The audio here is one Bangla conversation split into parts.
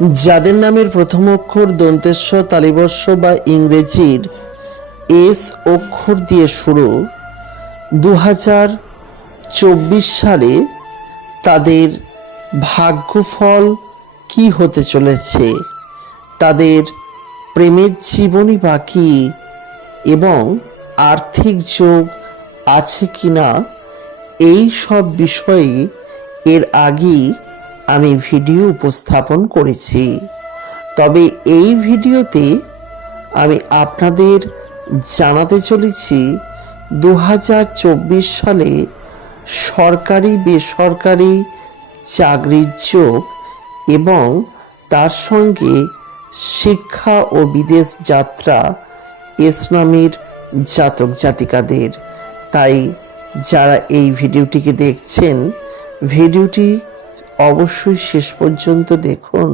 যাদের নামের প্রথম অক্ষর দন্তেশ্ব তালিবর্ষ বা ইংরেজির এস অক্ষর দিয়ে শুরু দু হাজার চব্বিশ সালে তাদের ভাগ্যফল কি হতে চলেছে, তাদের প্রেমের জীবনই বাকি এবং আর্থিক যোগ আছে কিনা, এই সব বিষয়ে এর আগেই আমি ভিডিও উপস্থাপন করেছি। তবে এই ভিডিওতে আমি আপনাদের জানাতে চলেছি দু হাজার চব্বিশ সালে সরকারি, বেসরকারি চাকরির যোগ এবং তার সঙ্গে শিক্ষা ও বিদেশ যাত্রা ইসলামের জাতক জাতিকাদের। তাই যারা এই ভিডিওটিকে দেখছেন, ভিডিওটি অবশ্যই শেষ পর্যন্ত দেখুন।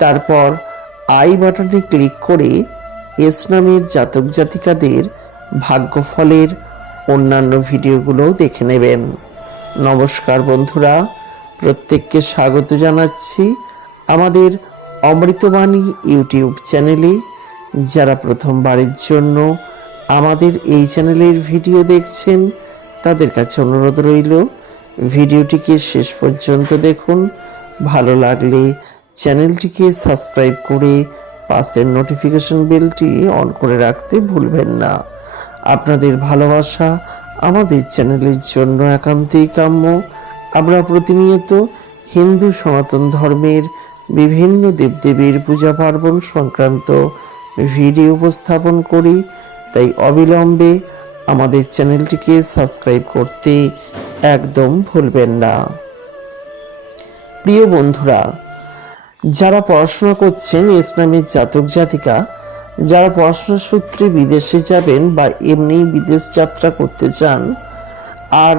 তারপর আই বাটনে ক্লিক করে ইসলামের জাতক জাতিকাদের ভাগ্যফলের অন্যান্য ভিডিওগুলোও দেখে নেবেন। নমস্কার বন্ধুরা, প্রত্যেককে স্বাগত জানাচ্ছি আমাদের অমৃতবাণী ইউটিউব চ্যানেলে। যারা প্রথমবারের জন্য আমাদের এই চ্যানেলের ভিডিও দেখছেন, তাদের কাছে অনুরোধ রইল ভিডিওটিকে শেষ পর্যন্ত দেখুন। ভালো লাগলে চ্যানেলটিকে সাবস্ক্রাইব করে পাশের নোটিফিকেশন বেলটি অন করে রাখতে ভুলবেন না। আপনাদের ভালোবাসা আমাদের চ্যানেলের জন্য একান্তই কাম্য। আমরা প্রতিনিয়ত হিন্দু সনাতন ধর্মের বিভিন্ন দেবদেবীর পূজা পার্বণ সংক্রান্ত ভিডিও উপস্থাপন করি। তাই অবিলম্বে আমাদের চ্যানেলটিকে সাবস্ক্রাইব করতে একদম ভুলবেন না। প্রিয় বন্ধুরা, যারা পড়াশোনা করছেন ইসলামের জাতক জাতিকা, যারা পড়াশোনার সূত্রে বিদেশে যাবেন বা এমনি বিদেশ যাত্রা করতে চান, আর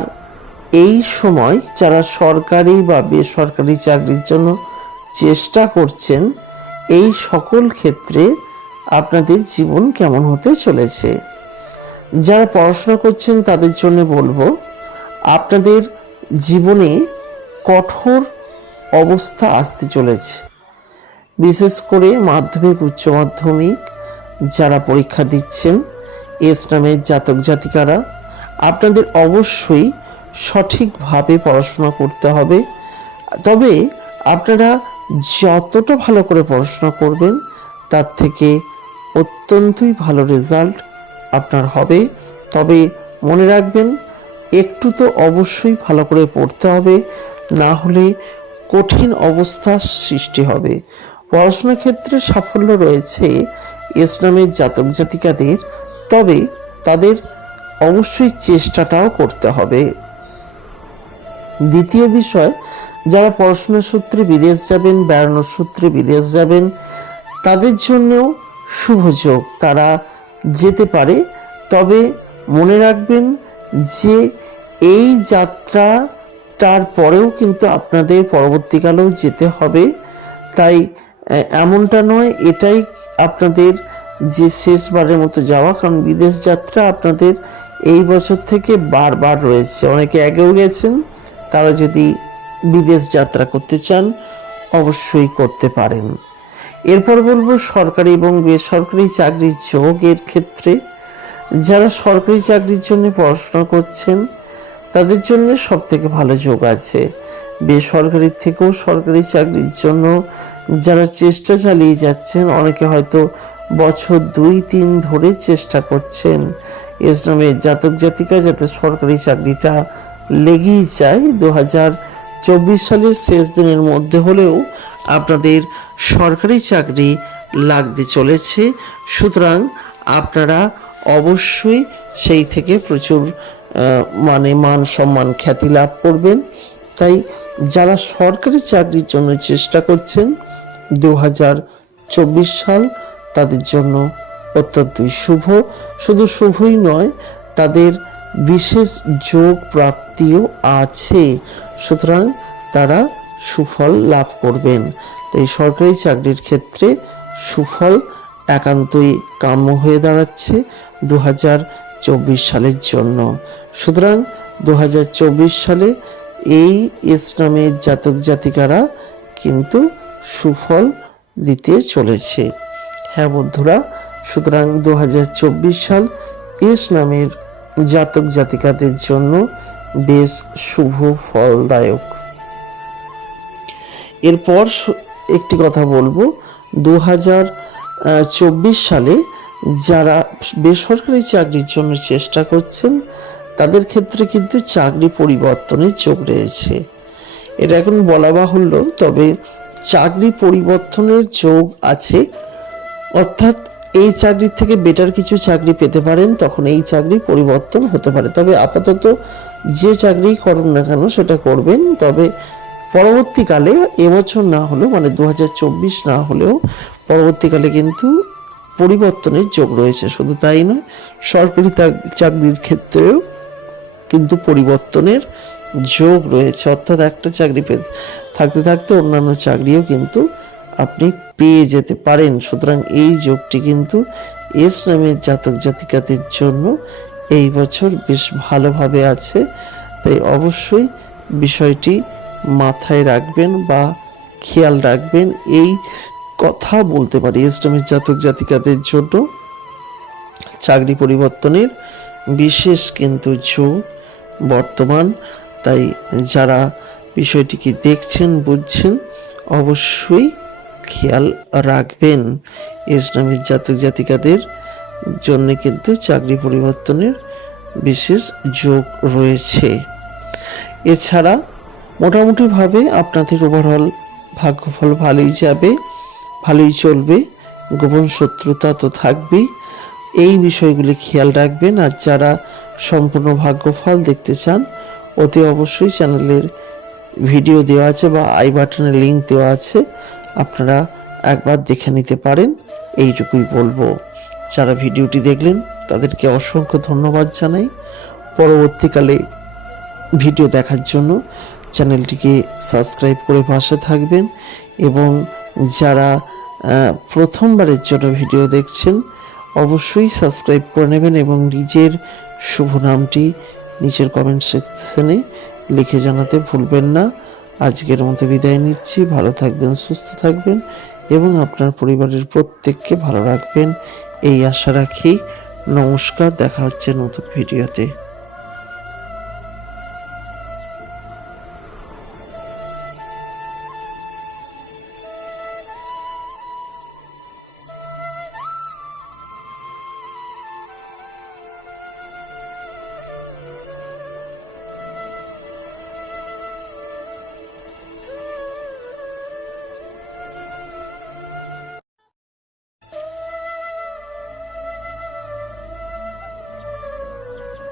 এই সময় যারা সরকারি বা বেসরকারি চাকরির জন্য চেষ্টা করছেন, এই সকল ক্ষেত্রে আপনাদের জীবন কেমন হতে চলেছে? যারা পড়াশোনা করছেন তাদের জন্য বলব আপনাদের জীবনে কঠোর অবস্থা আসতে চলেছে। বিশেষ করে মাধ্যমিক, উচ্চ মাধ্যমিক যারা পরীক্ষা দিচ্ছেন ইসলামের জাতক জাতিকারা, আপনাদের অবশ্যই সঠিকভাবে পড়াশোনা করতে হবে। তবে আপনারা যতটা ভালো করে পড়াশোনা করবেন, তার থেকে অত্যন্তই ভালো রেজাল্ট আপনার হবে। তবে মনে রাখবেন একটু তো অবশ্যই ভালো করে পড়তে হবে, না হলে কঠিন অবস্থার সৃষ্টি হবে। পড়াশোনার ক্ষেত্রে সাফল্য রয়েছে ইসলামের জাতক জাতিকাদের, তবে তাদের অবশ্যই চেষ্টাটাও করতে হবে। দ্বিতীয় বিষয়, যারা পড়াশোনার সূত্রে বিদেশ যাবেন, বেড়ানোর সূত্রে বিদেশ যাবেন, তাদের জন্যও শুভযোগ তারা যেতে পারে, তবে মনে রাখবেন যে এই যাত্রাটার পরেও কিন্তু আপনাদের পরবর্তীকালেও যেতে হবে। তাই এমনটা নয়, এটাই আপনাদের যে শেষবারের মতো যাওয়া, কারণ বিদেশ যাত্রা আপনাদের এই বছর থেকে বারবার রয়েছে। অনেকে আগেও গেছেন, তারা যদি বিদেশ যাত্রা করতে চান, অবশ্যই করতে পারেন। এরপর বলব, সরকারি এবং বেসরকারি চাকরির যোগের ক্ষেত্রে যারা সরকারি চাকরির জন্য পড়াশোনা করছেন, তাদের জন্য সব থেকে ভালো যোগ আছে। বেসরকারি থেকেও সরকারি চাকরির জন্য যারা চেষ্টা চালিয়ে যাচ্ছেন, অনেকে হয়তো বছর দুই, তিন ধরে চেষ্টা করছেন। ইসলামের জাতক জাতিকা যাতে সরকারি চাকরিটা লেগেই যায় দু হাজার চব্বিশ সালের শেষ দিনের মধ্যে হলেও আপনাদের সরকারি চাকরি লাগতে চলেছে। সুতরাং আপনারা অবশ্যই সেই থেকে প্রচুর মানে মান সম্মান খ্যাতি লাভ করবেন। তাই যারা সরকারি চাকরির জন্য চেষ্টা করছেন দু চব্বিশ সাল তাদের জন্য অত্যন্তই শুভ। শুধু শুভই নয়, তাদের বিশেষ যোগ প্রাপ্তিও আছে। সুতরাং তারা সুফল লাভ করবেন। তাই সরকারি চাকরির ক্ষেত্রে সুফল একান্তই কাম্য হয়ে দাঁড়াচ্ছে দু সালের জন্য। সুতরাং দু হাজার চব্বিশ সালে এই ইসলামের জাতক জাতিকারা কিন্তু সুফল দিতে চলেছে। হ্যাঁ বন্ধুরা, সুতরাং দু হাজার চব্বিশ সাল এস নামের জাতক জাতিকাদের জন্য বেশ শুভ ফলদায়ক। এরপর একটি কথা বলব। দু হাজার চব্বিশ সালে যারা বেসরকারি চাকরির জন্য চেষ্টা করছেন, তাদের ক্ষেত্রে কিন্তু চাকরি পরিবর্তনের চোখ রয়েছে। এটা এখন বলা বাহুল্য, তবে চাকরি পরিবর্তনের যোগ আছে। অর্থাৎ এই চাকরির থেকে বেটার কিছু চাকরি পেতে পারেন, তখন এই চাকরি পরিবর্তন হতে পারে। তবে আপাতত যে চাকরি করুন না কেন, সেটা করবেন। তবে পরবর্তীকালে এবছর না হলেও মানে দু হাজার চব্বিশ না হলেও পরবর্তীকালে কিন্তু পরিবর্তনের যোগ রয়েছে। শুধু তাই নয়, সরকারি চাকরির ক্ষেত্রেও কিন্তু পরিবর্তনের যোগ রয়েছে। অর্থাৎ একটা চাকরি পেতে, থাকতে থাকতে অন্যান্য চাকরিও কিন্তু আপনি পেয়ে যেতে পারেন। সুতরাং এই যোগটি কিন্তু এস নামের জাতক জাতিকাদের জন্য এই বছর বেশ ভালোভাবে আছে। তাই অবশ্যই বিষয়টি মাথায় রাখবেন বা খেয়াল রাখবেন। এই কথা বলতে পারি। নামের জাতক জাতিকাদের জন্য চাকরি পরিবর্তনের বিশেষ কিন্তু ঝোঁক বর্তমান। তাই যারা বিষয়টিকে দেখছেন, বুঝছেন, অবশ্যই খেয়াল রাখবেন। এস নামের জাতক জাতিকাদের জন্য কিন্তু চাকরি পরিবর্তনের বিশেষ যোগ রয়েছে। এছাড়া মোটামুটিভাবে আপনাদের ওভারঅল ভাগ্যফল ভালোই যাবে। ভালোই চলবে, গোপন শত্রুতা তো থাকবেই। এই বিষয়গুলি খেয়াল রাখবেন, আর যারা সম্পূর্ণ ভাগ্যফল দেখতে চান, অতি অবশ্যই চ্যানেলের ভিডিও দেওয়া আছে বা আই বাটনের লিঙ্ক দেওয়া আছে, আপনারা একবার দেখে নিতে পারেন, এইটুকুই বলব। যারা ভিডিওটি দেখলেন, তাদেরকে অসংখ্য ধন্যবাদ জানাই। পরবর্তীকালে ভিডিও দেখার জন্য চ্যানেলটিকে সাবস্ক্রাইব করে পাশে থাকবেন এবং যারা প্রথমবারের জন্য ভিডিও দেখছেন, অবশ্যই সাবস্ক্রাইব করে নেবেন এবং নিজের শুভ নামটি নিচের কমেন্ট সেকশনে লিখে জানাতে ভুলবেন না। আজকের মতো বিদায় নিচ্ছি। ভালো থাকবেন, সুস্থ থাকবেন এবং আপনার পরিবারের প্রত্যেককে ভালো রাখবেন। এই আশা রাখি। নমস্কার, দেখা হচ্ছে নতুন ভিডিওতে।